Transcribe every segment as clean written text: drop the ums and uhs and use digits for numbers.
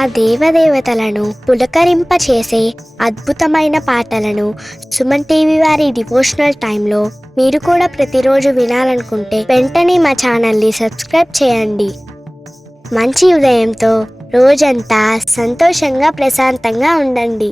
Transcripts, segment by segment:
ఆ దేవదేవతలను పులకరింపచేసే అద్భుతమైన పాటలను సుమన్ టీవీ వారి డివోషనల్ టైంలో మీరు కూడా ప్రతిరోజు వినాలనుకుంటే వెంటనే మా ఛానల్ని సబ్స్క్రైబ్ చేయండి. మంచి ఉదయంతో రోజంతా సంతోషంగా ప్రశాంతంగా ఉండండి.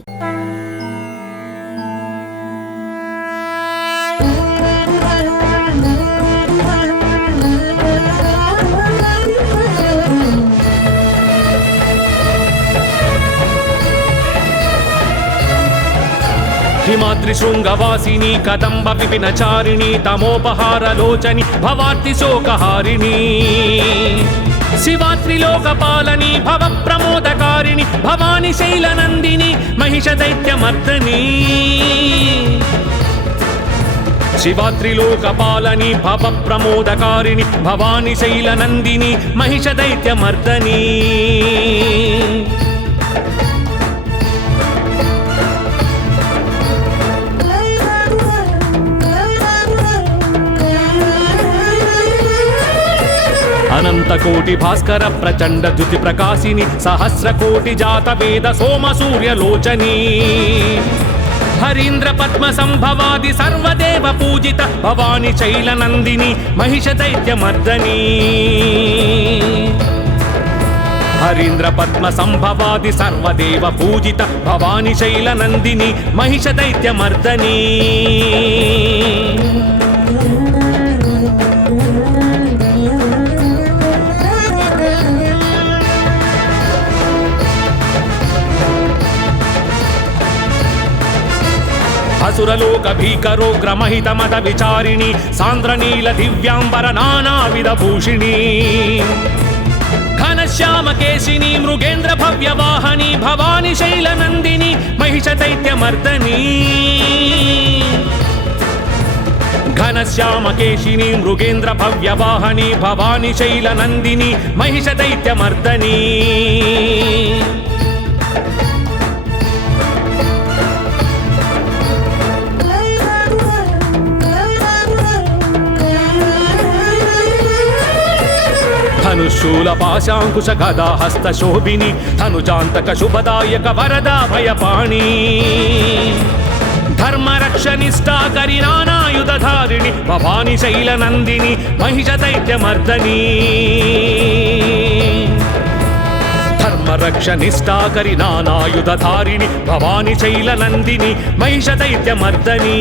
हिमाद्रि शृंगवासिनी कदंब विपिनचारिणी तमोपहारलोचनी भवार्ति शोकहारिणी शिवात्रि लोकपालनी भव प्रमोदकारिणी भवानी शैलनंदिनी महिष दैत्यमर्दनी शिवात्रि लोकपालनी भव प्रमोदकारिणी भवानी शैलनंदिनी महिष दैत्यमर्दनी अनंत कोटि भास्कर प्रचंड द्युति प्रकाशिनी सहस्र कोटि जात वेद सोम सूर्य लोचनी हरीन्द्र पद्म संभवादि सर्वदेव पूजित भवानी शैलनंदिनी महिष दैत्यमर्दनी हरीन्द्र पद्म संभवादि सर्वदेव पूजित भवानी शैलनंदिनी महिष दैत्यमर्दनी असुरलोक भीकरोग्रमहित मद विचारिणी सांद्रनील दिव्यांबर नानाविध भूषिणी घनश्याम केशिनी मृगेन्द्र भव्य वाहनी भवानी शैलनंदिनी महिष दैत्यमर्दनी घनश्याम केशिनी मृगेन्द्र भव्य वाहनी भवानी शैलनंदिनी महिष दैत्यमर्दनी धनुशूल पाशांकुश गदा हस्त शोभिनी धनुजांतक शुभदायक वरदा भयपाणी धर्म रक्षनिष्ठा करि नानायुधधारिणी भवानी शैलनंदिनी महिष दैत्यमर्दनी धर्म रक्षनिष्ठा करि नानायुधधारिणी भवानी शैलनंदिनी महिष दैत्यमर्दनी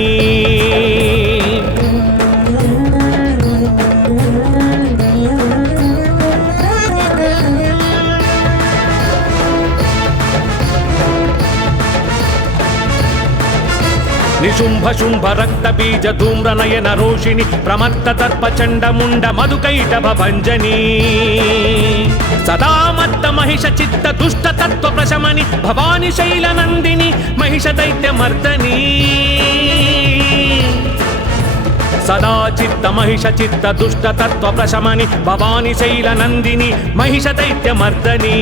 निशुंभ शुंभ रक्त बीज धूम्र नयन रोषिणी प्रमत्त दर्प चंड मुंड मधुकैटभ भंजनी सदा मत्त महिष चित्त दुष्ट तत्व प्रशमनी भवानी शैलनंदिनी महिष दैत्यमर्दनी सदा चित्त महिष चित्त दुष्ट तत्व प्रशमनी भवानी शैलनंदिनी महिष दैत्यमर्दनी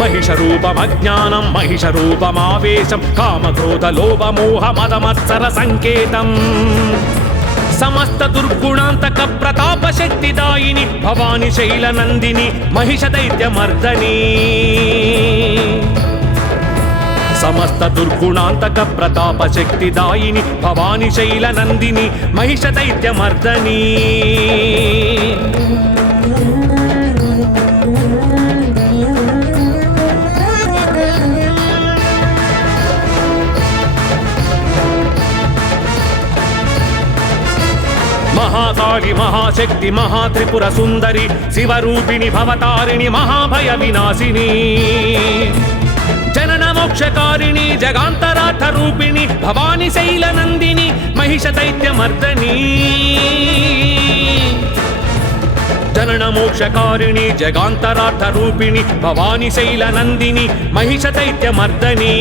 महिष रूपमज्ञानं महिष रूपमावेशं काम क्रोध लोभ मोह मद मत्सर संकेतं समस्त दुर्गुणांतक प्रताप शक्तिदायिनी भवानी शैलनंदिनी महिष दैत्यमर्दनी समस्त दुर्गुणांतक प्रताप शक्तिदायिनी भवानी शैलनंदिनी महिष दैत्यमर्दनी महाकाली महाशक्ति महात्रिपुर सुंदरी शिवरूपिणी भवतारिणी महाभय विनाशिनी जनन मोक्षकारिणी जगांतरार्थ रूपिणी भवानी शैलनंदिनी महिष दैत्यमर्दनी जनन मोक्षकारिणी जगांतरार्थ रूपिणी भवानी शैलनंदिनी महिष दैत्यमर्दनी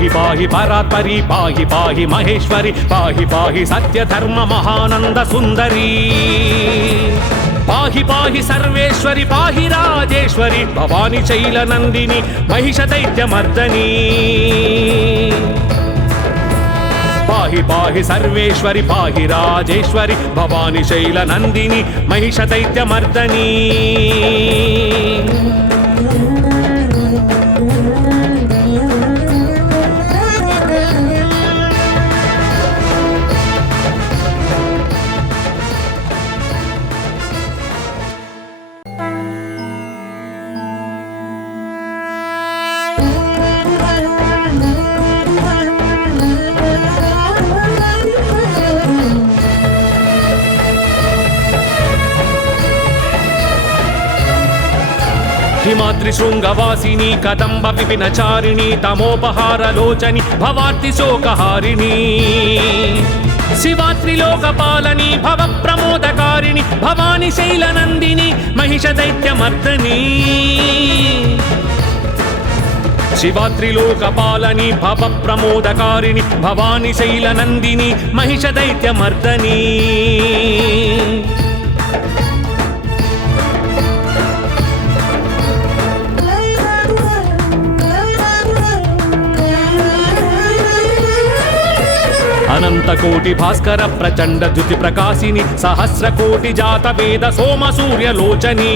పాహి పాహి పరాత్పరి పాహి పాహి మహేశ్వరి పాహి పాహి సత్యధర్మ మహానంద సుందరి పాహి పాహి సర్వేశ్వరి పాహి రాజేశ్వరి భవాని శైల నందిని మహిష దైత్యమర్దని పాహి పాహి సర్వేశ్వరి పాహి రాజేశ్వరి భవాని శైల నందిని మహిష దైత్యమర్దని హిమాద్రి శృంగవాసిని కదంబ విపినచారిణి తమోపహారలోచని భవార్తి శోకహారిణి శివాత్రిలోకపాలని భవ ప్రమోదకారిణి భవాని శైలనందిని మహిష దైత్యమర్దని శివాత్రిలోకపాలని భవ ప్రమోదకారిణి భవాని శైలనందిని మహిష దైత్యమర్దని అనంతకోటి భాస్కర ప్రచండ జ్యుతి ప్రకాశిని సహస్రకోటి జాత వేద సోమ సూర్యలోచని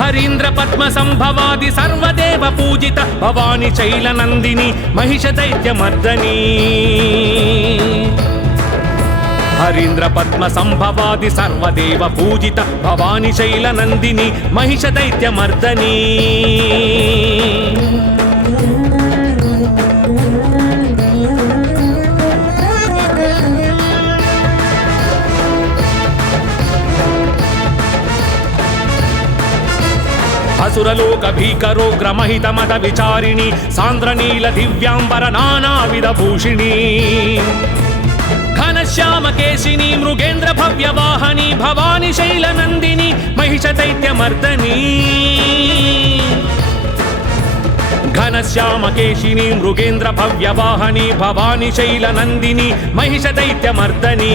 హరీంద్ర పద్మ సంభవాది సర్వదేవ పూజిత భవాని శైలనందిని మహిష దైత్యమర్దని హరీంద్ర పద్మ సంభవాది సర్వదేవ పూజిత భవాని శైలనందిని మహిష దైత్యమర్దని అసురలోక భీకరోగ్రమహిత మద విచారిణి సాంద్రనీల దివ్యాంబర నానావిధ భూషిణి ఘనశ్యామ కేశిని మృగేంద్ర భవ్యవాహని భవాని శైలనందిని మహిష దైత్యమర్దని ఘనశ్యామ కేశిని మృగేంద్ర భవ్యవాహని భవాని శైలనందిని మహిష దైత్యమర్దని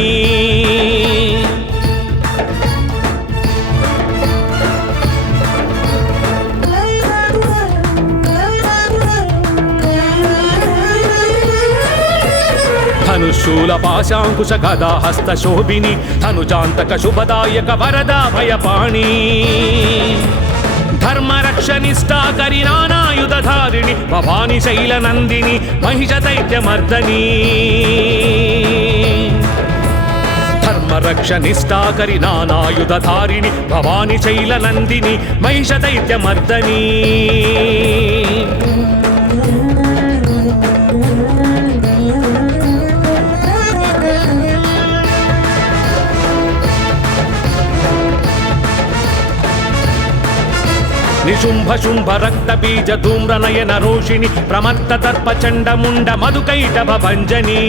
ధనుశూల పాశాంకుశ గదా హస్త శోభిని ధనుజాంతక శుభదాయక వరదా భయపాణి ధర్మరక్షనిష్టాకరి నానాయుధారిణి భవాని శైలనందిని మహిష దైత్యమర్దని ధర్మరక్షనిష్టాకరి నానాయుధారిణి భవాని శైలనందిని మహిష దైత్యమర్దని నిశుంభ శుంభ రక్త బీజ ధూమ్ర నయన రోషిణి ప్రమత్త దర్ప చండ ముండ మధుకైటభ భంజని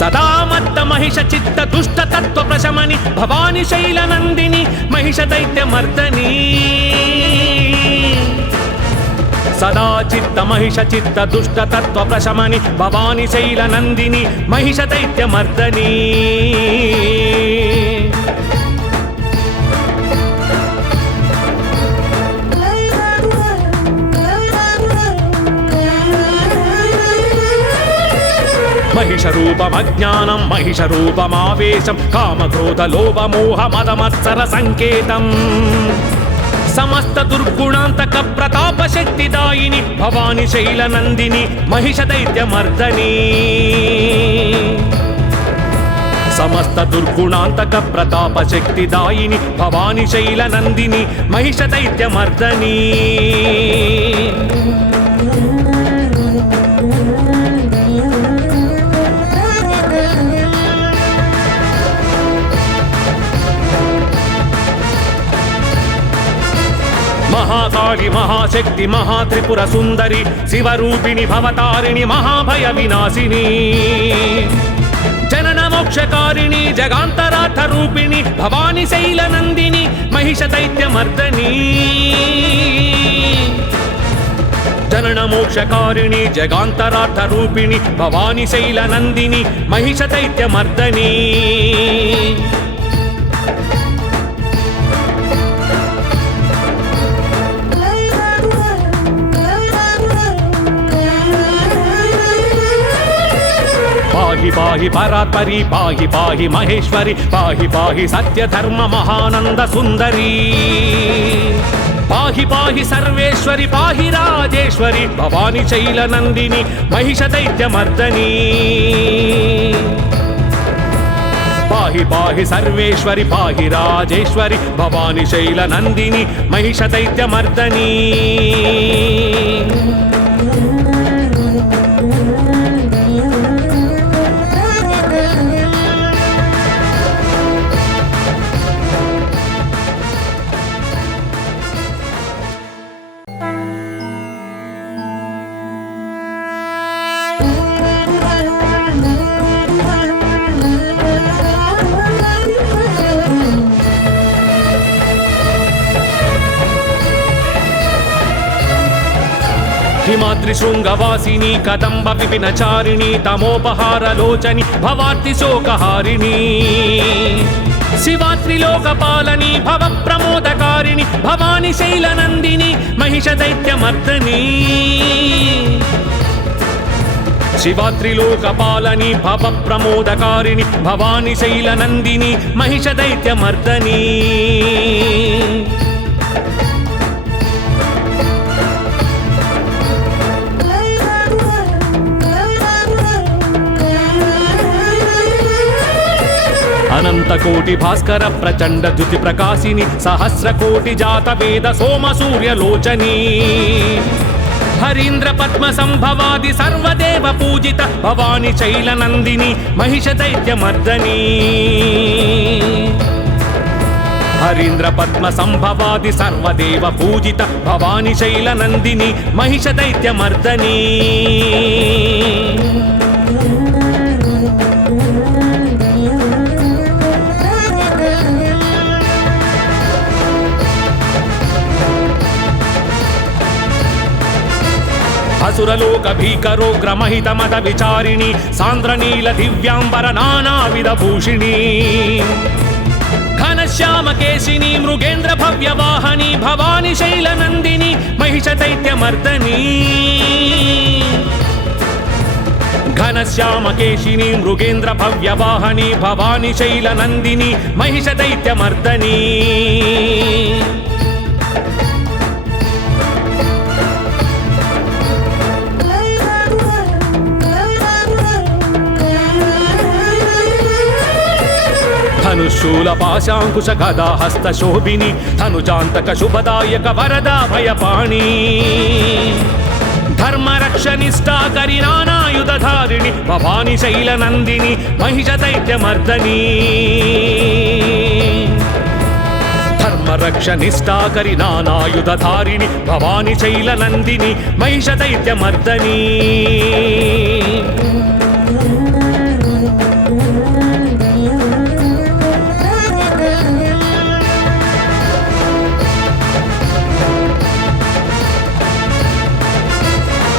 సదామత్త మహిష చిత్త దుష్ట తత్వ ప్రశమని భవాని శైలనందిని మహిష దైత్యమర్దని సదా చిత్త మహిష చిత్త దుష్ట తత్వ ప్రశమని భవాని శైలనందిని మహిష దైత్యమర్దని మహిష రూపమజ్ఞానం మహిష రూపమావేశం కామక్రోధ లోభ మోహ మదమత్సర సంకేతం సమస్త దుర్గుణాంతక ప్రతాప శక్తిదాయిని భవాని శైలనందిని మహిష దైత్యమర్దని సమస్త దుర్గుణాంతక ప్రతాప శక్తిదాయిని భవాని శైలనందిని మహిష దైత్యమర్దని మహాకాళి మహాశక్తి మహాత్రిపుర సుందరి శివరూపిణి భవతారిణి మహాభయ వినాశిని జనన మోక్షకారిణి జగాంతరార్థ రూపిణి భవాని శైలనందిని మహిష దైత్యమర్దని जनन मोक्षकारिणी जगान्तरार्थ रूपिणी भवानी शैलनन्दिनी महिष दैत्यमर्दनी पाहि पाहि परात्परी पाहि पाहि महेश्वरी पाहि पाहि सत्य धर्म महानंद सुंदरी पाहि पाहि सर्वेश्वरी पाहि राजेश्वरी भवानी शैलनंदिनी महिष दैत्यमर्दनी पाहि पाहि सर्वेश्वरी पाहि राजेश्वरी भवानी शैलनंदिनी महिष दैत्यमर्दनी हिमाद्रिशृङ्गवासिनी कदम्ब विपिनचारिणी तमोपहारलोचनी भवार्ति शोकहारिणी शिवात्रिलोकपालनी भवप्रमोदकारिणी भवानी शैलनन्दिनी महिष दैत्यमर्दनी शिवात्रिलोकपालनी भवप्रमोदकारिणी भवानी शैलनन्दिनी महिष दैत्यमर्दनी अनंत कोटि भास्कर प्रचंड द्युति प्रकाशिनी सहस्र कोटि जात वेद सोम सूर्य लोचनी हरीन्द्र पद्म संभवादि सर्वदेव पूजित भवानी शैलनंदिनी महिष दैत्यमर्दनी हरीन्द्र पद्म संभवादि सर्वदेव पूजित भवानी शैलनंदिनी महिष दैत्यमर्दनी असुरलोक भीकरोग्र महित मद विचारिणी सांद्रनील दिव्यांबर नानाविध भूषिणी घनश्याम केशिनी मृगेन्द्र भव्य वाहनी भवानी शैलनंदिनी महिष दैत्यमर्दनी घनश्याम केशिनी मृगेन्द्र भव्य वाहनी भवानी शैलनंदिनी महिष दैत्यमर्दनी धनुशूल पाशांकुश गदा हस्त शोभिनी धनुजांतक शुभदायक वरदा भयपाणी धर्म रक्ष निष्ठा करि नानायुध धारिणी भवानी शैलनंदिनी महिष दैत्यमर्दनी धर्म रक्ष निष्ठा करि नानायुध धारिणी भवानी शैलनंदिनी महिष दैत्यमर्दनी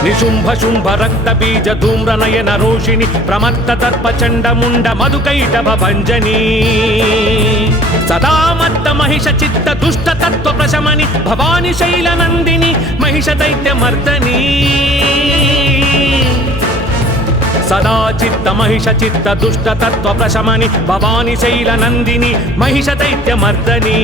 निशुंभ शुंभ रक्त बीज धूम्र नयन रोषिणी प्रमत्त दर्प चंड मुंड मधुकैटभ भंजनी सदा मत्त महिष चित्त दुष्ट तत्व प्रशमनी भवानी शैलनंदिनी महिष दैत्यमर्दनी सदा चित्त महिष चित्त दुष्ट तत्व प्रशमनी भवानी शैलनंदिनी महिष दैत्यमर्दनी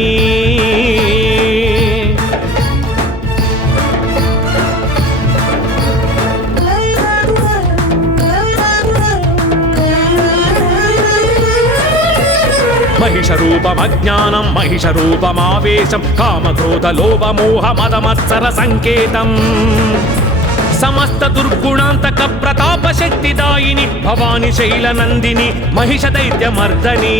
महिषरूपमज्ञानं महिषरूपमावेशं कामक्रोध लोभ मोह मद मत्सर संकेतं समस्त दुर्गुणांतक प्रताप शक्तिदायिनी भवानी शैलनंदिनी महिष दैत्यमर्दनी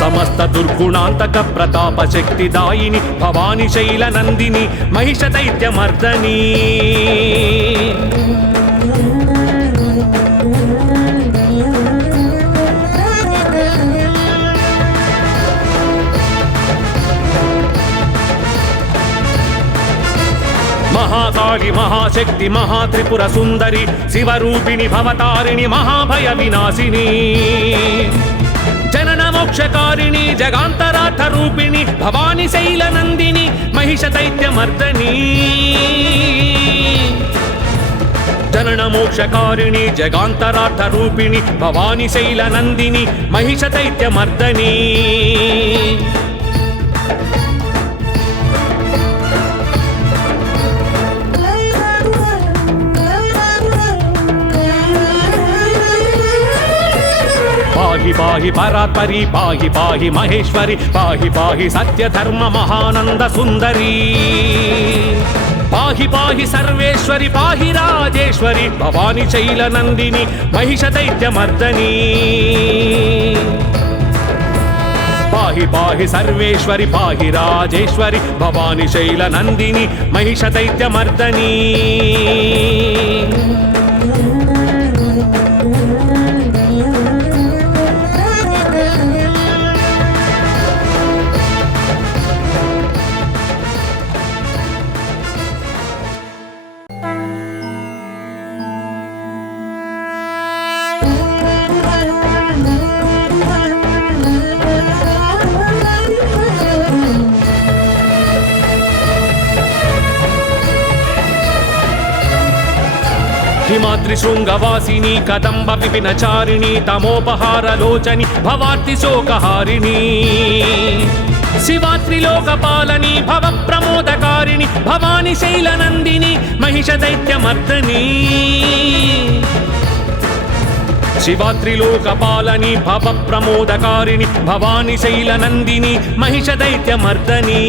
समस्त दुर्गुणांतक प्रताप शक्तिदायिनी भवानी शैलनंदिनी महिष दैत्यमर्दनी మహాకాళి మహాశక్తి మహాత్రిపుర సుందరి శివరూపిణి భవతారిణి మహాభయ వినాశిని జనన మోక్షకారిణి జగాంతరార్థ రూపిణి భవాని శైలనందిని మహిష దైత్యమర్దని జనన మోక్షకారిణి జగాంతరార్థ రూపిణి భవాని శైలనందిని మహిష దైత్యమర్దని పాహి పాహి పరాత్పరి పాహి పాహి మహేశ్వరి పాహి పాహి సత్యధర్మ మహానంద సుందరి పాహి పాహి సర్వేశ్వరి పాహి రాజేశ్వరి భవాని శైలనందిని మహిష దైత్యమర్దని పాహి పాహి సర్వేశ్వరి పాహి రాజేశ్వరి భవాని శైలనందిని మహిష దైత్యమర్దని హిమాద్రి శృంగవాసిని కదంబ విపినచారిణి తమోపహారలోచని భవార్తి శోకహారిణి శివాత్రిలోకపాలని భవ ప్రమోదకారిణి భవాని శైలనందిని మహిష దైత్యమర్దని శివాత్రిలోకపాలని భవ ప్రమోదకారిణి భవాని శైలనందిని మహిష దైత్యమర్దని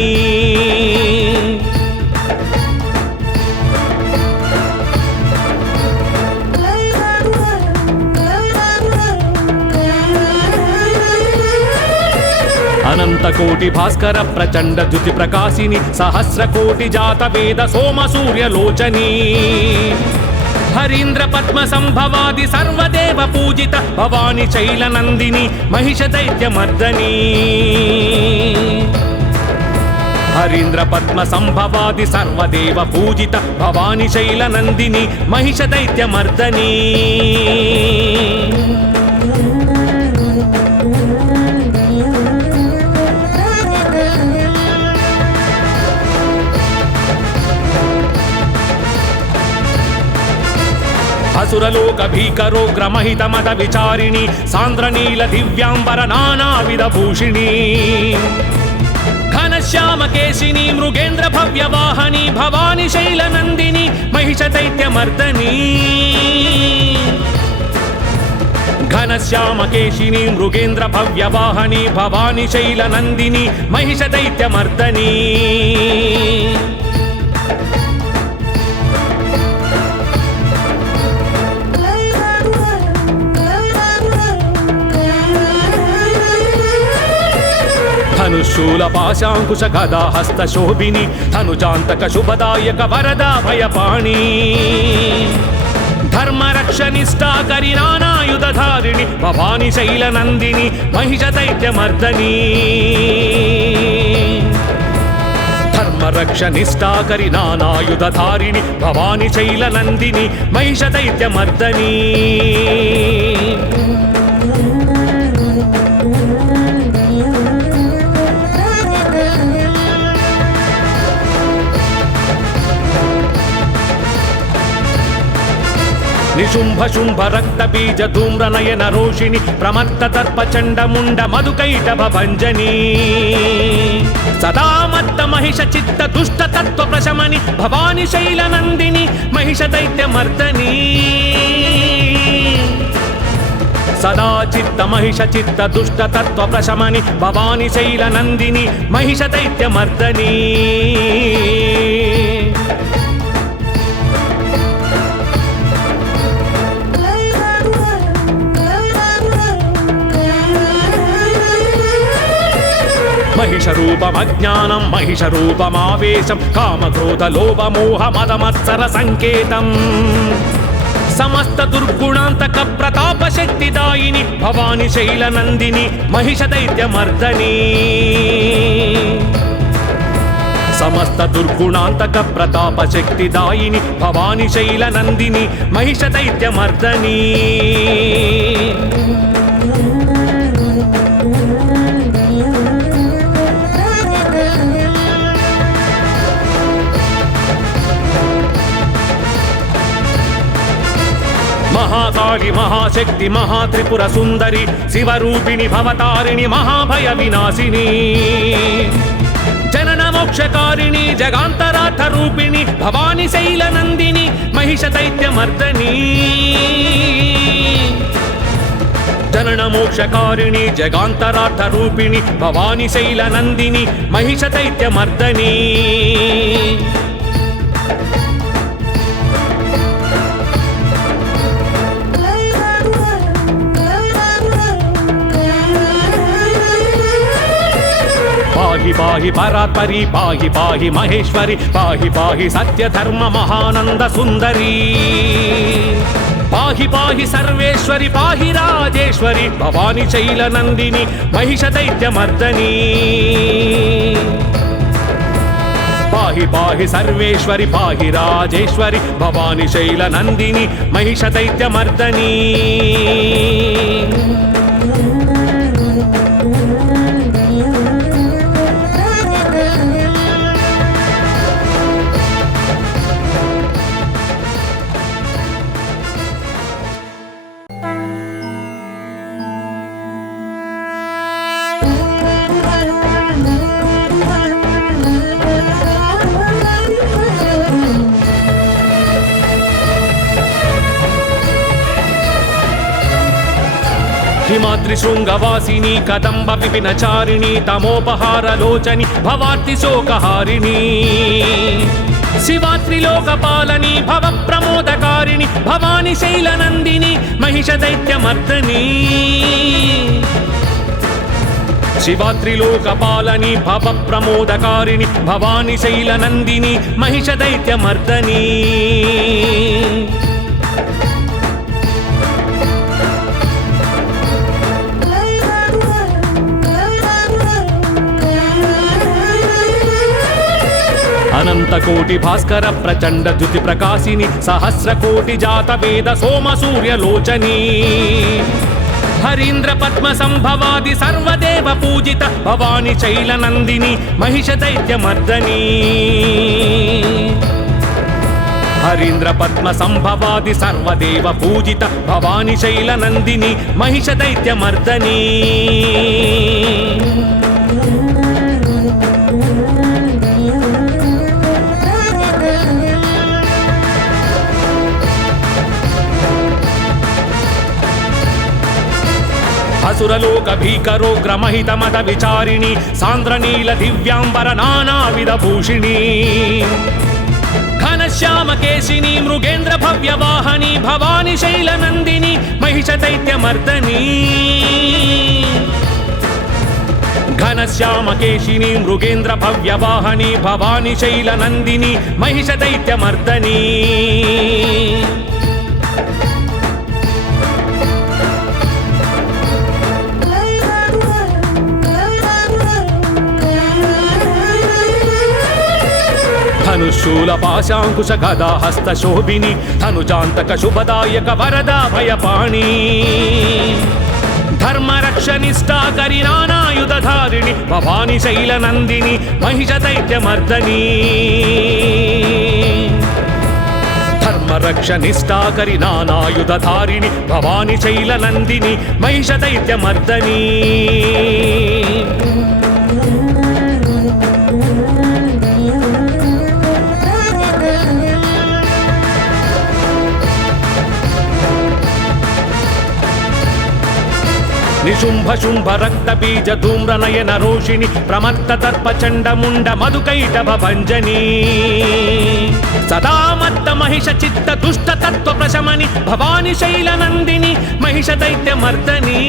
అనంతకోటి భాస్కర ప్రచండ ద్యుతి ప్రకాశిని సహస్రకోటి జాత వేద సోమ సూర్యలోచని హరీంద్ర పద్మ సంభవాది సర్వదేవ పూజిత భవాని శైలనందిని మహిష దైత్యమర్దని హరీంద్ర పద్మ సంభవాది సర్వదేవ పూజిత భవాని శైలనందిని మహిష దైత్యమర్దని అసురలోక భీకరోగ్ర మహిత మద విచారిణి సాంద్రనీల దివ్యాంబర నానావిధ భూషిణి ఘనశ్యామ కేశిని మృగేంద్ర భవ్యవాహని భవాని శైలనందిని మహిష దైత్యమర్దని ఘనశ్యామ కేశిని మృగేంద్ర భవ్యవాహని భవాని శైలనందిని మహిష దైత్యమర్దని ధనుశూల పాశాంకుశ గదా హస్త శోభిని ధనుజాంతక శుభదాయక వరదా భయపాణి ధర్మరక్షనిష్టాకరి నానాయుధారిణి భవాని శైలనందిని మహిష దైత్యమర్దని ధర్మరక్షనిష్టాకరి నానాయుధారిణి భవాని శైలనందిని మహిష దైత్యమర్దని నిశుంభ శుంభ రక్త బీజ ధూమ్ర నయన రోషిణి ప్రమత్త దర్ప చండ ముండ మధుకైటభ భంజని సదామత్త మహిష చిత్త దుష్ట తత్వ ప్రశమని భవాని శైలనందిని మహిష దైత్యమర్దని సదా చిత్త మహిష చిత్త దుష్ట తత్వ ప్రశమని భవాని శైలనందిని మహిష దైత్యమర్దని మహిష రూపమజ్ఞానం మహిష రూపమావేశం కామక్రోధ లోభ మోహ మదమత్సర సంకేతం సమస్త దుర్గుణాంతక ప్రతాప శక్తిదాయిని భవాని శైలనందిని మహిష దైత్యమర్దని సమస్త దుర్గుణాంతక ప్రతాప శక్తిదాయిని భవాని శైల నందిని మహిష దైత్యమర్దని మహాకాళి మహాశక్తి మహాత్రిపుర సుందరి శివరూపిణి భవతారిణి మహాభయ వినాశిని జనన మోక్షకారిణి జగాంతరార్థ రూపిణి భవాని శైల నందిని మహిష దైత్యమర్దని జనన మోక్షకారిణి జగాంతరార్థ రూపిణి భవాని శైల నందిని మహిష దైత్యమర్దని పాహి పాహి పరాత్పరి పాహి పాహి మహేశ్వరి పాహి పాహి సత్య ధర్మ మహానంద సుందరి పాహి పాహి సర్వేశ్వరి పాహి రాజేశ్వరి భవాని శైల నందిని మహిష దైత్యమర్దని పాహి పాహి సర్వేశ్వరి పాహి రాజేశ్వరి భవాని శైల నందిని మహిష దైత్యమర్దని హిమాద్రి శృంగవాసిని కదంబ విపినచారిణి తమోపహారలోచని భవార్తి శోకహారిణి శివాత్రిలోకపాలని భవ ప్రమోదకారిణి భవాని శైల నందిని మహిష దైత్యమర్దని శివాత్రిలోకపాలని భవ ప్రమోదకారిణి భవాని శైల నందిని మహిష దైత్యమర్దని అనంత కోటి భాస్కర ప్రచండ ద్యుతి ప్రకాశిని సహస్ర కోటి జాత వేద సోమ సూర్యలోచని హరీంద్ర పద్మ సంభవాది సర్వదేవ పూజిత భవాని శైల నందిని మహిష దైత్యమర్దని హరీంద్ర పద్మ సంభవాది సర్వదేవ పూజిత భవాని శైల నందిని మహిష దైత్యమర్దని అసురలోక భీకరోగ్ర మహిత మద విచారిణి సాంద్రనీల దివ్యాంబర నానావిధ భూషిణి ఘనశ్యామ కేశిని మృగేంద్ర భవ్య వాహని భవాని శైల నందిని మహిష దైత్యమర్దని ఘనశ్యామ కేశిని మృగేంద్ర భవ్య వాహని భవాని శైల నందిని మహిష దైత్యమర్దని ధనుశూల పాశాంకుశ గదా హస్త శోభిని ధనుజాంతక శుభదాయక వరదా భయపాణి ధర్మరక్షనిష్టాకరి నానాయుధారిణి భవాని శైల నందిని మహిష దైత్యమర్దని ధర్మరక్షనిష్టాకరి నానాయుధారిణి భవాని శైల నందిని మహిష దైత్యమర్దని నిశుంభ శుంభ రక్త బీజ ధూమ్ర నయన రోషిణి ప్రమత్త దర్ప చండ ముండ మధుకైటభ భంజని సదామత్త మహిష చిత్త దుష్ట తత్వ ప్రశమని భవాని శైల నందిని మహిష దైత్యమర్దని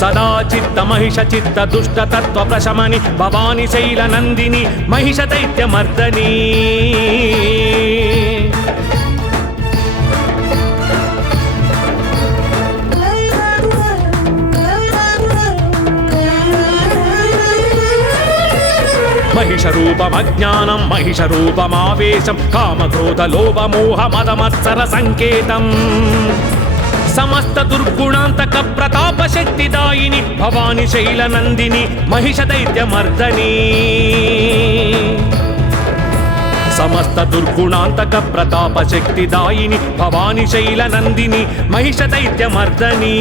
సదా చిత్త మహిష చిత్త దుష్ట తత్వ ప్రశమని భవాని శైల నందిని మహిష దైత్యమర్దని महिष रूपमज्ञानं महिष रूपमावेशं कामक्रोध लोभ मोह मदमत्सर संकेतं समस्त दुर्गुणांतक प्रताप शक्तिदायिनी भवानी शैलनंदिनी महिष दैत्यमर्दनी समस्त दुर्गुणांतक प्रताप शक्तिदायिनी भवानी शैलनंदिनी महिष दैत्यमर्दनी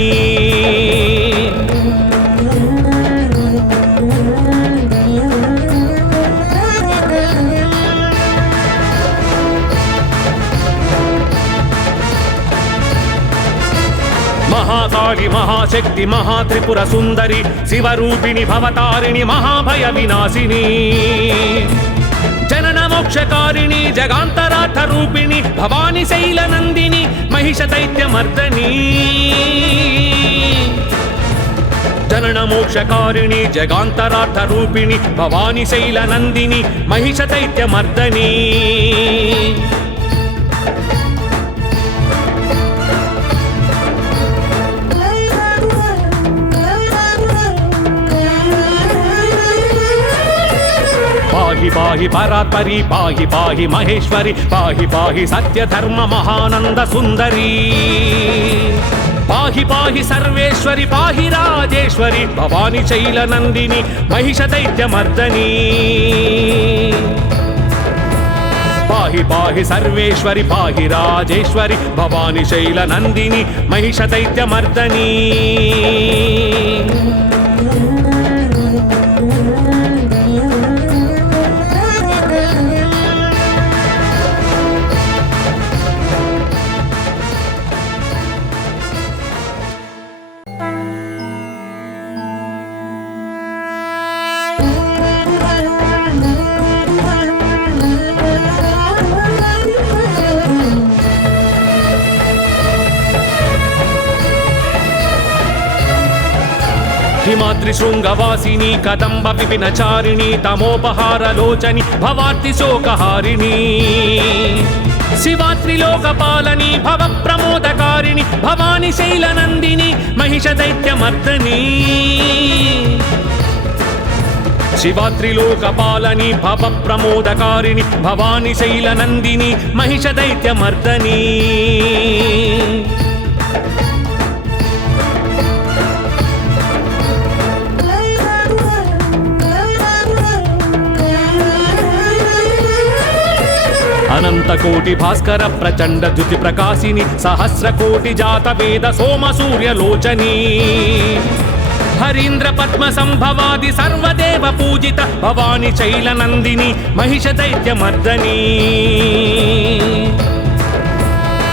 महाकाली महाशक्ति महात्रिपुर सुंदरी शिवरूपिणी भवतारिणी महाभय विनाशिनी जनन मोक्षकारिणी जगांतरार्थ रूपिणी भवानी शैलनंदिनी महिष दैत्यमर्दनी जनन मोक्षकारिणी जगांतरार्थ रूपिणी भवानी शैलनंदिनी महिष दैत्यमर्दनी पाहि पाहि परात्परि पाहि पाहि महेश्वरि पाहि पाहि सत्य धर्म महानंद सुंदरी पाहि पाहि सर्वेश्वरि पाहि राजेश्वरि भवानी शैलनंदिनी महिष दैत्यमर्दनी पाहि पाहि सर्वेश्वरि पाहि राजेश्वरि भवानी शैलनंदिनी महिष दैत्यमर्दनी हिमाद्रि शृंगवासिनी कदंब विपिनचारिणी तमोपहारलोचनी भवार्ति शोकहारिणी शिवात्रिलोकपालनी भव प्रमोदकारिणी भवानी शैलनंदिनी महिष दैत्यमर्दनी शिवात्रिलोकपालनी भव प्रमोदकारिणी भवानी शैलनंदिनी महिष दैत्यमर्दनी अनंत कोटि भास्कर प्रचंड द्युति प्रकाशिनी सहस्र कोटि जात वेद सोम सूर्य लोचनी हरीन्द्र पद्म संभवादि सर्वदेव पूजित भवानी शैलनंदिनी महिष दैत्यमर्दनी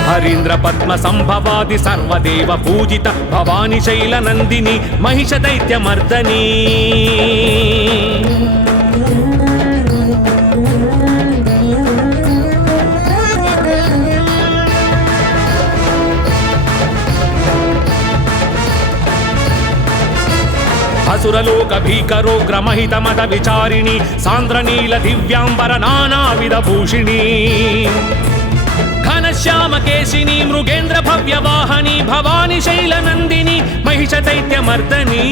हरीन्द्र पद्म संभवादि सर्वदेव पूजित भवानी शैलनंदिनी महिष दैत्यमर्दनी असुरलोक भीकरोग्रमहित मद विचारिणी सांद्रनील दिव्यांबर नानाविध भूषिणी घनश्याम केशिनी मृगेन्द्र भव्य वाहनी भवानी शैलनंदिनी महिष दैत्यमर्दनी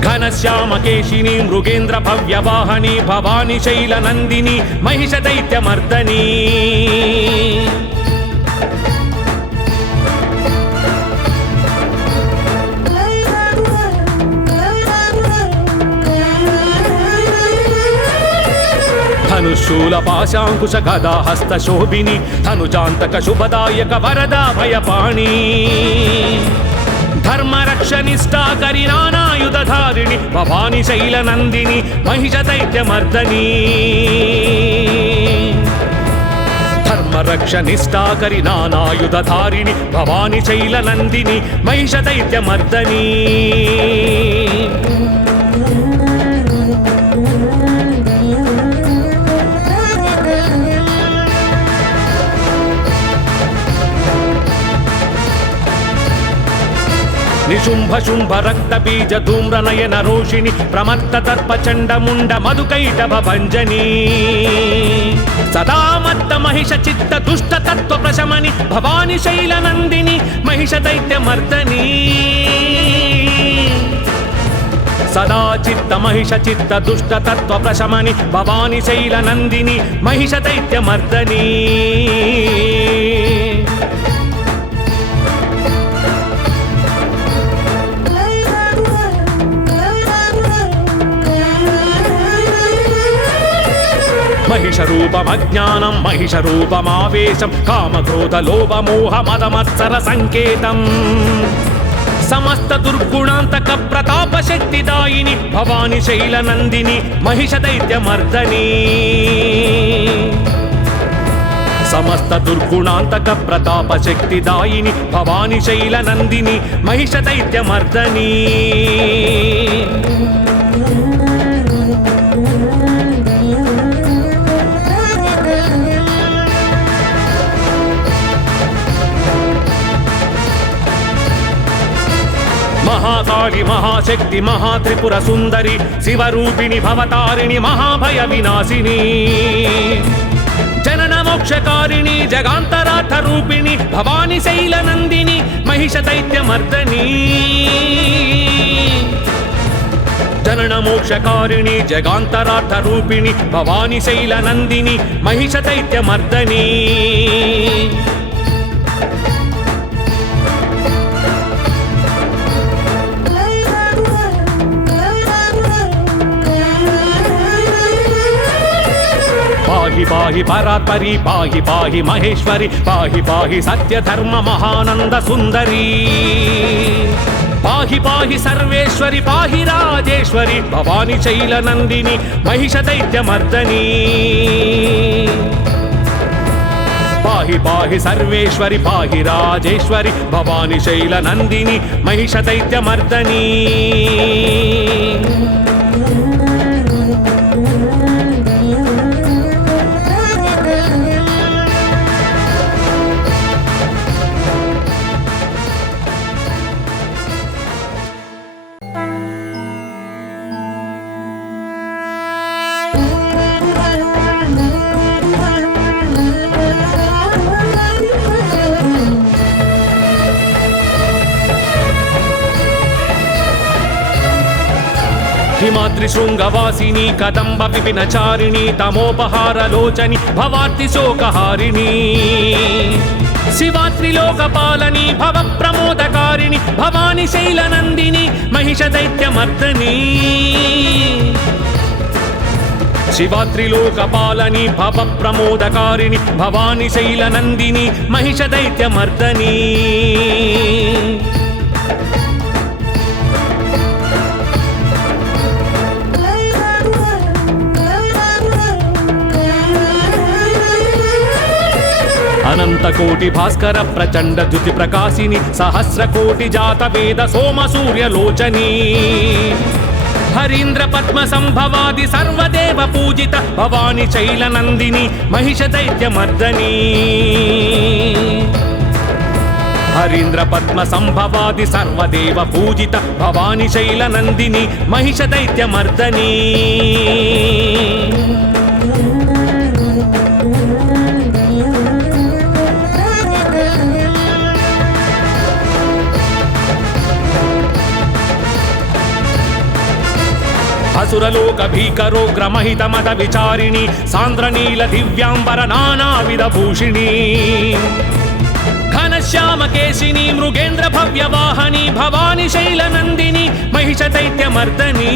घनश्याम केशिनी मृगेन्द्र भव्य वाहनी भवानी शैलनंदिनी महिष दैत्यमर्दनी धनुशूल पाशांकुश गदा हस्त शोभिनी धनुजांतक शुभदायक वरदा भयपाणी धर्म रक्षनिष्ठा करि नानायुधधारिणी भवानी शैलनंदिनी महिष दैत्यमर्दनी धर्म रक्षनिष्ठा करि नानायुधधारिणी भवानी शैलनंदिनी महिष दैत्यमर्दनी निशुंभ शुंभ रक्त बीज धूम्र नयन रोषिणी प्रमत्त दर्प चंड मुंड मधुकैटभ भंजनी सदा मत्त महिष चित्त दुष्ट तत्व प्रशमनि भवानी शैलनंदिनी महिष दैत्यमर्दनी సదా చిత్త మహిష చిత్త దుష్ట తత్వ ప్రశమని భవాని శైల నందిని మహిష దైత్య మర్దని మహిష రూపమజ్ఞానం మహిష రూపమావేశం కామక్రోధ లోభ మోహ మదమత్సర సంకేతం సమస్త దుర్గుణాంతక ప్రతాప శక్తిదాయిని భవాని శైల నందిని మహిష దైత్య మర్దని సమస్త దుర్గుణాంతక ప్రతాప శక్తిదాయిని భవాని శైల నందిని మహిష దైత్య మర్దని మహాకాళి మహాశక్తి మహాత్రిపుర సుందరి శివరూపిణి భవతారిణి మహాభయ వినాశిని జనన మోక్షకారిణి జగాంతరార్థ రూపిణి భవాని శైల నందిని మహిష దైత్య మర్దని జనన మోక్షకారిణి జగాంతరార్థ రూపిణి భవాని శైల నందిని మహిష దైత్య మర్దని పాహి పాహి పరాత్పరి పాహి పాహి మహేశ్వరి పాహి పాహి సత్య ధర్మ మహానంద సుందరి పాహి పాహి సర్వేశ్వరి పాహి రాజేశ్వరి భవాని శైల నందిని మహిష దైత్య మర్దని పాహి పాహి సర్వేశ్వరి పాహి రాజేశ్వరి భవాని శైల నందిని మహిష దైత్య మర్దని హిమాద్రి శృంగవాసిని కదంబ విపినచారిణి తమోపహార లోచని భవార్తి శోకహారిణి శివాత్రిలోకపాలని భవ ప్రమోదకారిణి భవాని శైల నందిని మహిష దైత్య మర్దని శివాత్రిలోకపాలని భవ ప్రమోదకారిణి భవాని శైల నందిని మహిష దైత్య మర్దని అనంత కోటి భాస్కర ప్రచండ జ్యుతి ప్రకాశిని సహస్ర కోటి జాత వేద సోమ సూర్యలోచని హరీంద్ర పద్మ సంభవాది సర్వదేవ పూజిత భవాని శైల నందిని మహిష దైత్య మర్దని హరీంద్ర పద్మ సంభవాది సర్వదేవ పూజిత భవాని శైల నందిని మహిష దైత్య మర్దని అసురలోక భీకరోగ్ర మహిత మద విచారిణి సాంద్రనీల దివ్యాంబర నానావిధ భూషిణి ఘనశ్యామ కేశిని మృగేంద్ర భవ్య వాహని భవాని శైల నందిని మహిష దైత్య మర్దని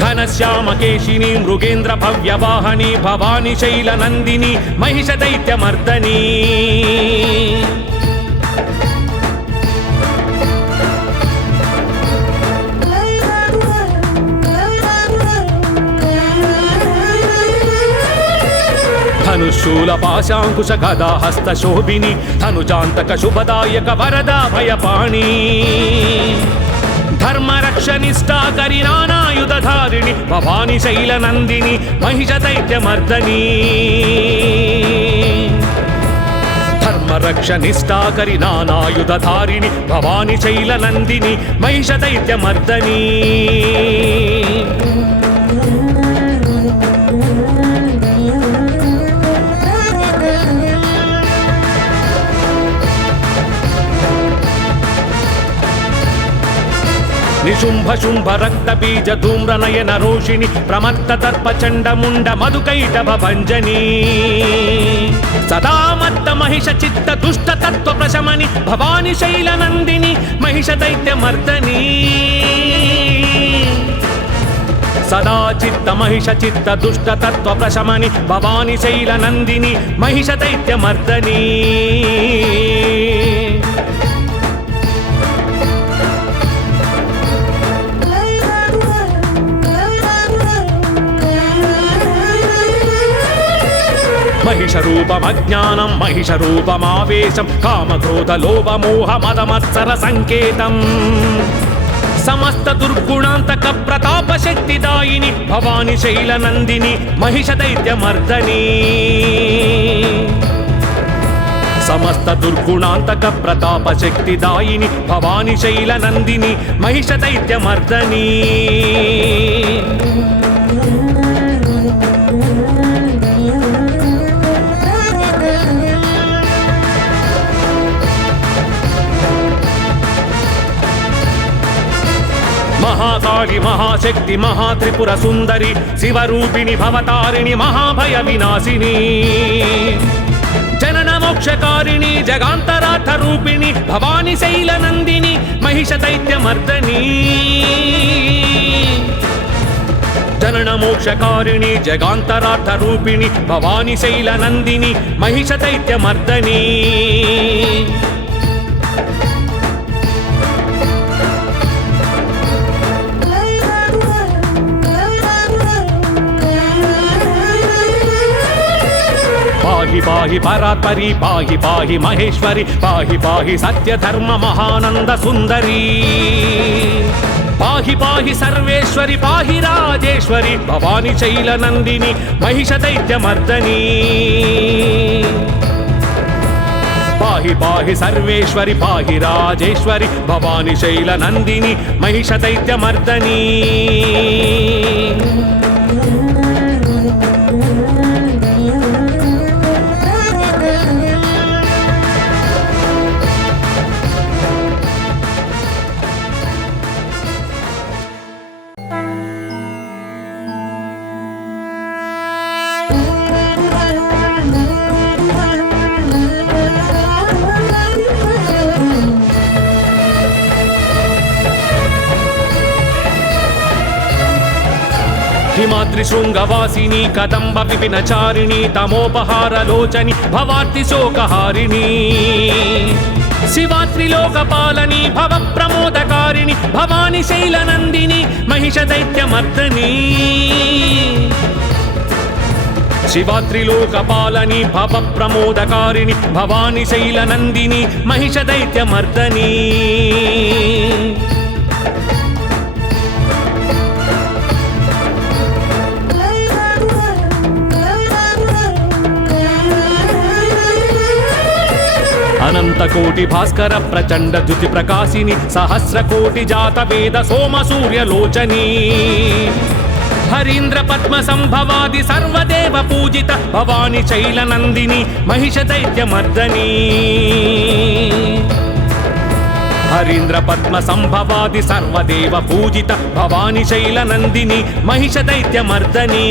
ఘనశ్యామ కేశిని మృగేంద్ర భవ్య వాహని భవాని శైల నందిని మహిష దైత్య మర్దని ధనుశూల పాశాంకుశ గదా హస్త శోభిని ధనుజాంతక శుభదాయక వరదా భయపాణి ధర్మరక్షనిష్టాకరి నానాయుధారిణి భవాని శైల నందిని మహిష దైత్య మర్దని ధర్మరక్షనిష్టాకరి నానాయుధారిణి భవాని శైల నందిని మహిష దైత్య మర్దని శుంభ రక్త బీజ ధూమ్ర నయన రోషిణి ప్రమత్త దర్ప చండ ముండ మధుకైటభ భంజని సదా మత్త మహిష చిత్త దుష్ట తత్వ ప్రశమని భవాని శైల నందిని మహిష దైత్య మర్దని సదా చిత్త మహిష చిత్త దుష్ట తత్వ ప్రశమని భవాని శైల నందిని మహిష దైత్య మర్దని మహిష రూపమజ్ఞానం మహిష రూపమావేశం కామక్రోధ లోభ మోహ మదమత్సర సంకేతం సమస్త దుర్గుణాంతక ప్రతాప శక్తిదాయిని భవాని శైల నందిని మహిష దైత్య మర్దని సమస్త దుర్గుణాంతక ప్రతాప శక్తిదాయిని భవాని శైల నందిని మహిష దైత్య మర్దని మహాకాళి మహాశక్తి మహాత్రిపుర సుందరి శివరూపిణి భవతారిణి మహాభయ వినాశిని జనన మోక్షకారిణి జగాంతరార్థ రూపిణి భవాని శైల నందిని మహిష దైత్య మర్దని జనన మోక్షకారిణి జగాంతరార్థ రూపిణి భవాని శైల నందిని మహిష దైత్య మర్దని పాహి పాహి పరాత్పరి పాహి పాహి మహేశ్వరి పాహి పాహి సత్య ధర్మ మహానంద సుందరి పాహి పాహి సర్వేశ్వరి పాహి రాజేశ్వరి భవాని శైల నందిని మహిష దైత్య మర్దని పాహి పాహి సర్వేశ్వరి పాహి రాజేశ్వరి భవాని శైల నందిని మహిష దైత్య మర్దని హిమాద్రి శృంగవాసిని కదంబ విపినచారిణి తమోపహార లోచని భవార్తి శోకహారిణి శివాత్రిలోకపాలని భవ ప్రమోదకారిణి భవాని శైల నందిని మహిష దైత్య మర్దని శివాత్రిలోకపాలని భవ ప్రమోదకారిణి భవాని శైల నందిని మహిష దైత్య మర్దని అనంత కోటి భాస్కర ప్రచండ జ్యుతి ప్రకాశిని సహస్ర కోటి జాత వేద సోమ సూర్యలోచని హరీంద్ర పద్మ సంభవాది సర్వదేవ పూజిత భవాని శైల నందిని మహిష దైత్య మర్దని హరీంద్ర పద్మ సంభవాది సర్వదేవ పూజిత భవాని శైల నందిని మహిష దైత్య మర్దని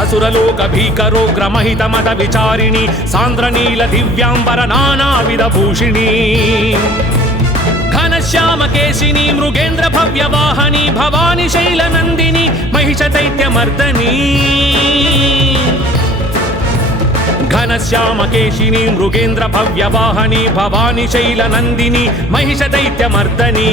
అసురలోక భీకరోగ్ర మహిత మద విచారిణి సాంద్రనీల దివ్యాంబర నానావిధ భూషిణి ఘనశ్యామ కేశిని మృగేంద్ర భవ్య వాహని భవాని శైల నందిని మహిష దైత్య మర్దని ఘనశ్యామ కేశిని మృగేంద్ర భవ్య వాహని భవాని శైల నందిని మహిష దైత్య మర్దని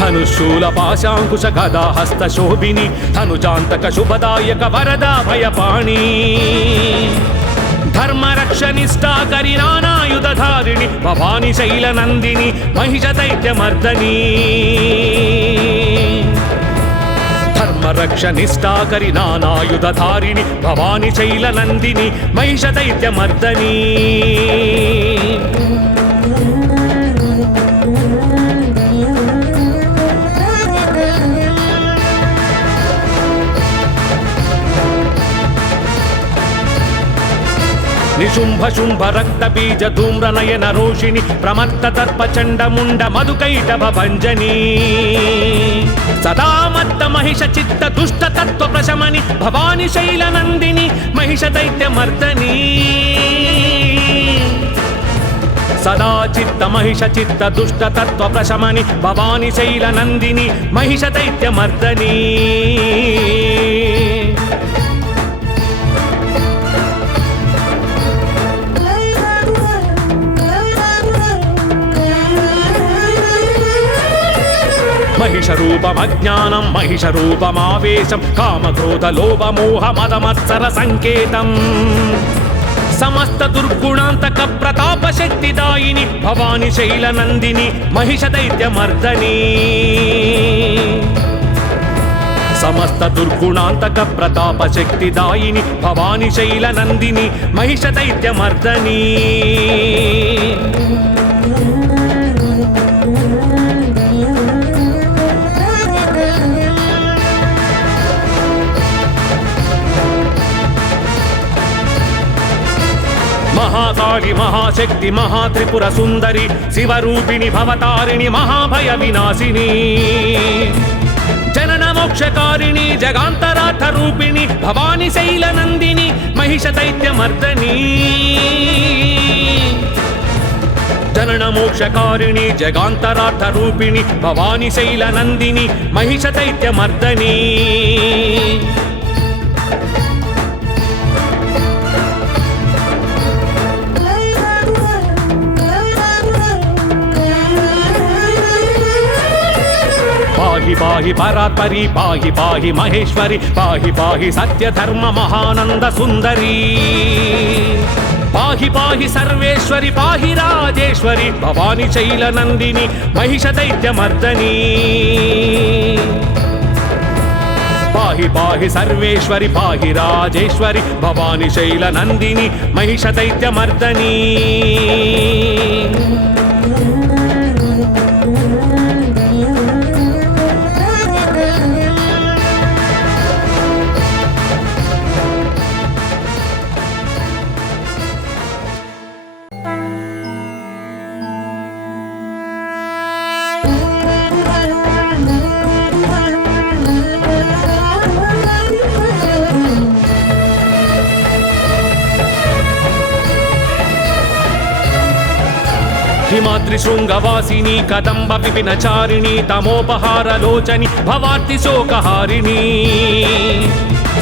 ధనుశూల పాశాంకుశ గదా హస్త శోభిని ధనుజాంతక శుభదాయక వరదా భయపాణి ధర్మరక్షనిష్టాకరి నానాయుధారిణి భవాని శైల నందిని మహిష దైత్య మర్దని ధర్మరక్ష నిష్ఠాకరి నానాయుధారిణి భవాని శైల నందిని మహిష దైత్యమర్దని నిశుంభ శుంభ రక్త బీజ ధూమ్ర నయన రోషిణి ప్రమత్త దర్ప చండ ముండ మధుకైటభ భంజని సదామత్త మహిష చిత్త దుష్ట తత్వ ప్రశమని భవాని శైల నందిని మహిష దైత్య మర్దని సదా చిత్త మహిష చిత్త దుష్ట తత్వ ప్రశమని భవాని శైల నందిని మహిష దైత్య మర్దని మహిష రూపమజ్ఞానం మహిష రూపమావేశం కామక్రోధ లోభ మోహ మదమత్సర సంకేతం సమస్త దుర్గుణాంతక ప్రతాప శక్తిదాయిని భవాని శైల నందిని మహిష దైత్యమర్దని సమస్త దుర్గుణాంతక ప్రతాప శక్తిదాయిని భవాని శైల నందిని మహిష దైత్యమర్దని మహాకాళి మహాశక్తి మహాత్రిపుర సుందరి శివరూపిణి భవతారిణి మహాభయ వినాశిని జనన మోక్షకారిణి జగాంతరార్థ రూపిణి భవాని శైల నందిని మహిష దైత్యమర్దని జనన మోక్షకారిణి జగాంతరార్థ రూపిణి భవాని శైల నందిని మహిష దైత్యమర్దని పాహి పాహి పరాత్పరి పాహి పాహి మహేశ్వరి పాహి పాహి సత్యధర్మ మహానంద సుందరి పాహి పాహి సర్వేశ్వరి పాహి రాజేశ్వరి భవాని శైల నందిని మహిష దైత్యమర్దని పాహి పాహి సర్వేశ్వరి పాహి రాజేశ్వరి భవాని శైల నందిని మహిష దైత్యమర్దని హిమాద్రి శృంగవాసిని కదంబ విపినచారిణి తమోపహార లోచని భవార్తి శోకహారిణి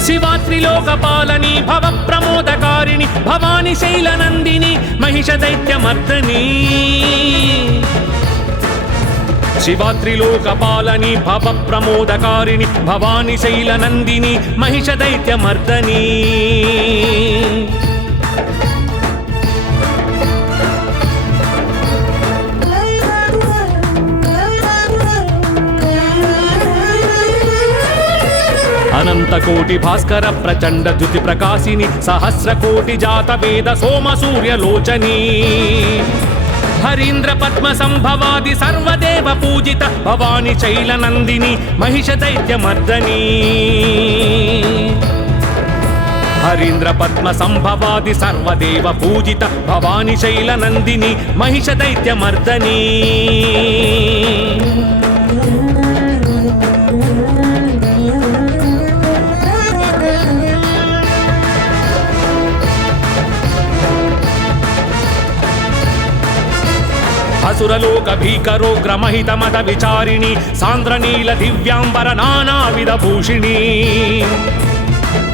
శివాత్రిలోకపాలని భవ ప్రమోదకారిణి భవాని శైల నందిని మహిష దైత్యమర్దని శివాత్రిలోకపాలని భవ ప్రమోదకారిణి భవాని శైల నందిని మహిష దైత్యమర్దని అనంత కోటి భాస్కర ప్రచండ ద్యుతి ప్రకాశిని సహస్ర కోటి జాత వేద సోమ సూర్యలోచని హరీంద్ర పద్మ సంభవాది సర్వదేవ పూజిత భవాని శైల నందిని మహిష దైత్యమర్దని హరీంద్ర పద్మ సంభవాది సర్వదేవ పూజిత భవాని శైల నందిని మహిష దైత్యమర్దని అసురలోక భీకరోగ్ర మహిత మద విచారిణి సాంద్రనీల దివ్యాంబర నానావిధ భూషిణి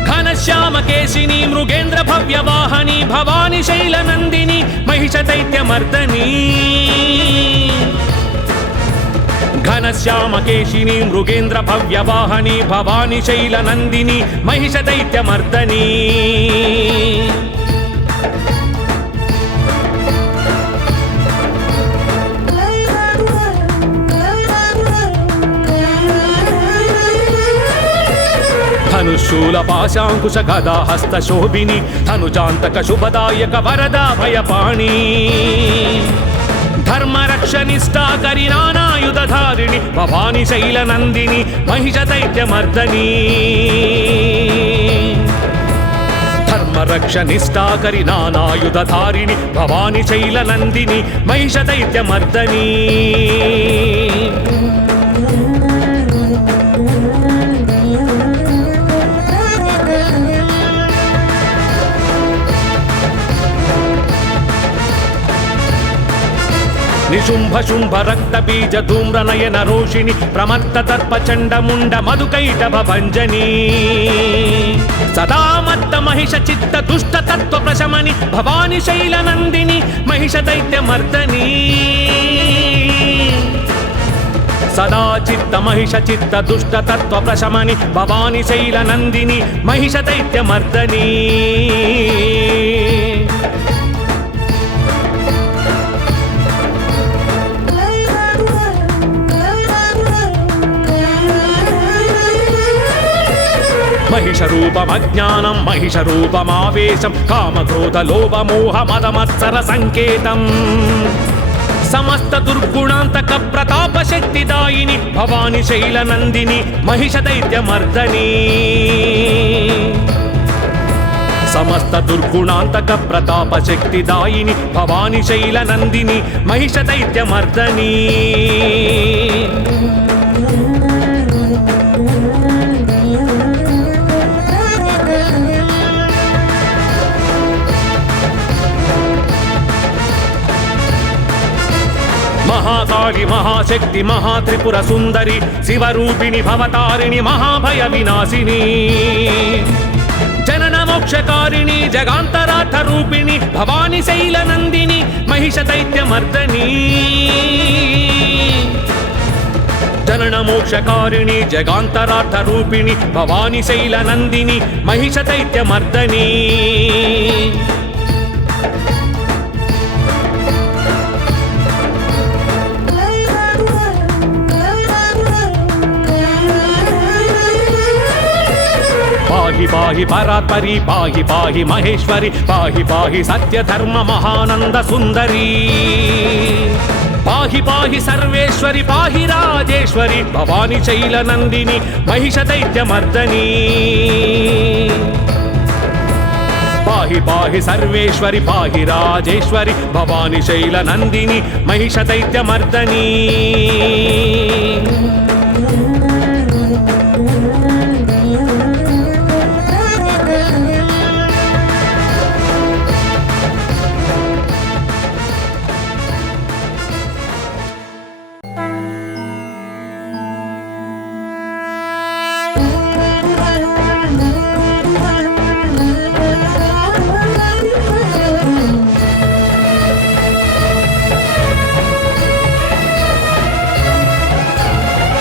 ఘనశ్యామ కేశిని మృగేంద్ర భవ్య వాహని భవాని శైల నందిని మహిష దైత్యమర్దని ఘనశ్యామ కేశిని మృగేంద్ర భవ్య వాహని భవాని శైల నందిని మహిష దైత్యమర్దని త్రిశూల పాశాంకుశ గదా హస్త శోభిని ధనుజాంతక శుభదాయక వరదా భయపాణి ధర్మరక్షనిష్టాకరి నానాయుధారిణి భవాని శైలనందిని మహిష దైత్యమర్దని ధర్మరక్షనిష్టాకరి నానాయుధారిణి భవాని శైలనందిని మహిష దైత్యమర్దని నిశుంభ శుంభ రక్త బీజ ధూమ్ర నయన రోషిణి ప్రమత్త దర్ప చండ ముండ మధుకైటభ భంజని సదా మత్త మహిష చిత్త దుష్ట తత్వ ప్రశమని భవాని శైలనందిని మహిష దైత్యమర్దని సదా చిత్త మహిష చిత్త దుష్ట తత్వ ప్రశమని భవాని శైలనందిని మహిష దైత్యమర్దని మహిష రూపమజ్ఞానం మహిష రూపమావేశం కామక్రోధ లోభ మోహ మదమత్సర సంకేతం సమస్త దుర్గుణాంతక ప్రతాప శక్తిదాయిని భవాని శైలనందిని మహిష దైత్యమర్దని సమస్త దుర్గుణాంతక ప్రతాప శక్తిదాయిని భవాని శైలనందిని మహిష దైత్యమర్దని మహాకాళి మహాశక్తి మహాత్రిపుర సుందరి శివరూపిణి భవతారిణి మహాభయ వినాశిని జనన మోక్షకారిణి జగాంతరార్థ రూపిణి భవాని శైలనందిని మహిష దైత్యమర్దని జనన మోక్షకారిణి జగాంతరార్థ రూపిణి భవాని శైలనందిని మహిష దైత్యమర్దని పాహి పాహి పరాత్పరి పాహి పాహి మహేశ్వరి పాహి పాహి సత్యధర్మ మహానంద సుందరి పాహి పాహి సర్వేశ్వరి పాహి రాజేశ్వరి భవాని శైలనందిని మహిష దైత్యమర్దని పాహి పాహి సర్వేశ్వరి పాహి రాజేశ్వరి భవాని శైలనందిని మహిష దైత్యమర్దని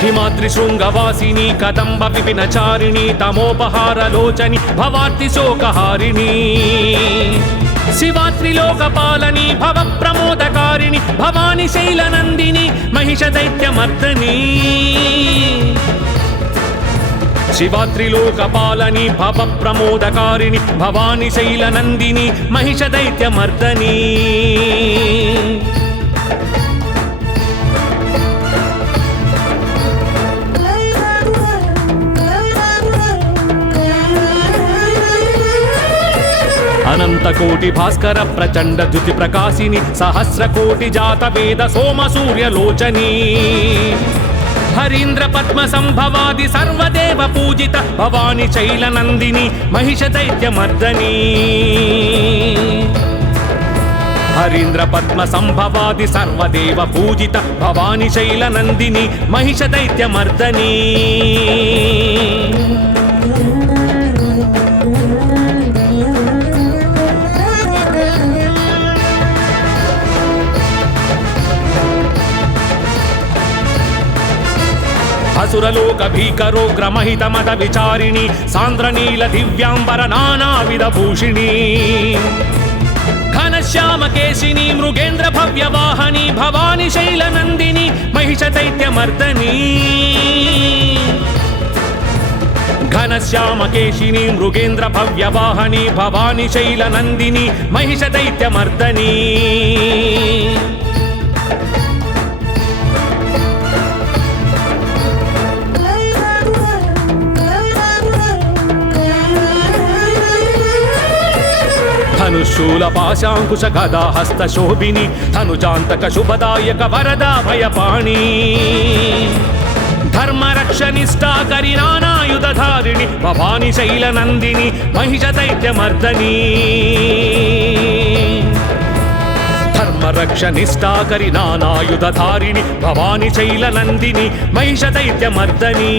హిమాద్రి శృంగవాసిని కదంబ విపినచారిణి తమోపహారలోచని భవార్తి శోకహారిణి శివాత్రిలోకపాలని భవ ప్రమోదకారిణి భవాని శైలనందిని మహిష దైత్యమర్దని శివాత్రిలోకపాలని భవ ప్రమోదకారిణి భవాని శైలనందిని మహిష దైత్యమర్దని అనంత కోటి భాస్కర ప్రచండ ద్యుతి ప్రకాశిని సహస్ర కోటి జాత వేద సోమ సూర్యలోచని హరీంద్ర పద్మ సంభవాది సర్వదేవ పూజిత భవాని శైలనందిని మహిష దైత్యమర్దని హరీంద్ర పద్మ సంభవాది సర్వదేవ పూజిత భవాని శైలనందిని మహిష దైత్యమర్దని అసురలోక భీకరోగ్ర మహిత మద విచారిణి సాంద్రనీల దివ్యాంబర నానావిధ భూషిణి ఘనశ్యామ కేశిని మృగేంద్ర భవ్య వాహని భవాని శైలనందిని మహిష దైత్యమర్దని ఘనశ్యామకేశిని మృగేంద్ర భవ్యవాహని భవాని శైలనందిని మహిష దైత్యమర్దని ధనుశూల పాశాంకుశ గదా హస్త శోభిని ధనుజాంతక శుభదాయక వరదా భయపాణి ధర్మరక్షనిష్టాకరి నానాయుధారిణి భవాని శైలనందిని మహిష దైత్యమర్దని ధర్మరక్షనిష్టాకరి నానాయుధారిణి భవాని శైలనందిని మహిష దైత్యమర్దని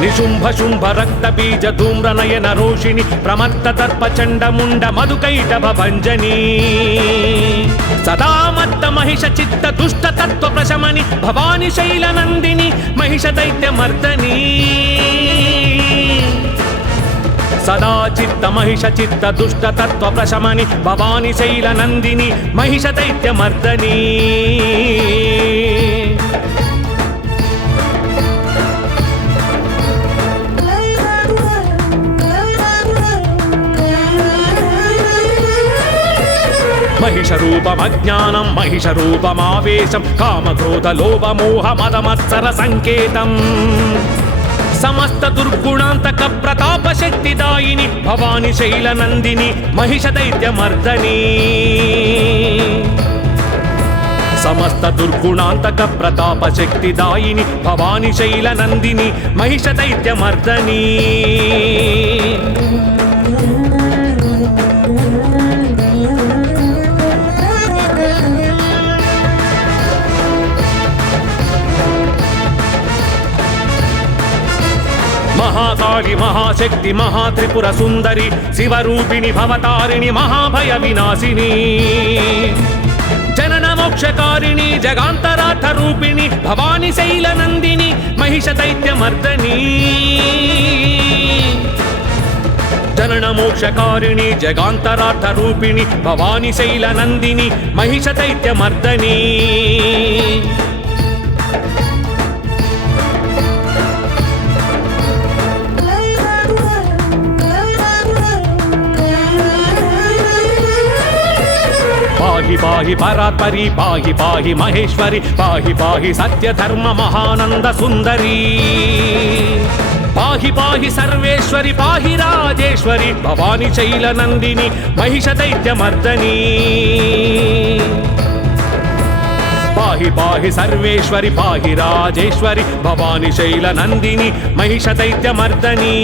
నిశుంభ శుంభ రక్త బీజ ధూమ్ర నయన రోషిణి ప్రమత్త దర్ప చండ ముండ మధుకైటభ భంజని సదామత్త మహిష చిత్త దుష్ట తత్వ ప్రశమని భవాని శైలనందిని మహిష దైత్యమర్దని సదా చిత్త మహిష చిత్త దుష్ట తత్వ ప్రశమని భవాని శైలనందిని మహిష దైత్యమర్దని మహిష రూపమజ్ఞానం మహిష రూపమావేశం కామక్రోధ లోభ మోహ మదమత్సర సంకేతం సమస్త దుర్గుణాంతక ప్రతాప శక్తిదాయిని భవాని శైలనందిని మహిష దైత్యమర్దని సమస్త దుర్గుణాంతక ప్రతాప శక్తిదాయిని భవాని శైలనందిని మహిష దైత్యమర్దని మహాకాళి మహాశక్తి మహాత్రిపుర సుందరి శివరూపిణి భవతారిణి మహాభయ వినాశిని జనన మోక్షకారిణి జగాంతరార్థ రూపిణి భవాని శైలనందిని మహిష దైత్యమర్దని జనన మోక్షకారిణి జగాంతరార్థ రూపిణి భవాని శైలనందిని మహిష దైత్యమర్దని పాహి పాహి పరాత్పరి పాహి పాహి మహేశ్వరి పాహి పాహి సత్యధర్మ మహానంద సుందరి పాహి పాహి సర్వేశ్వరి పాహి రాజేశ్వరి భవాని శైలనందిని మహిష దైత్యమర్దని పాహి పాహి సర్వేశ్వరి పాహి రాజేశ్వరి భవాని శైలనందిని మహిష దైత్యమర్దని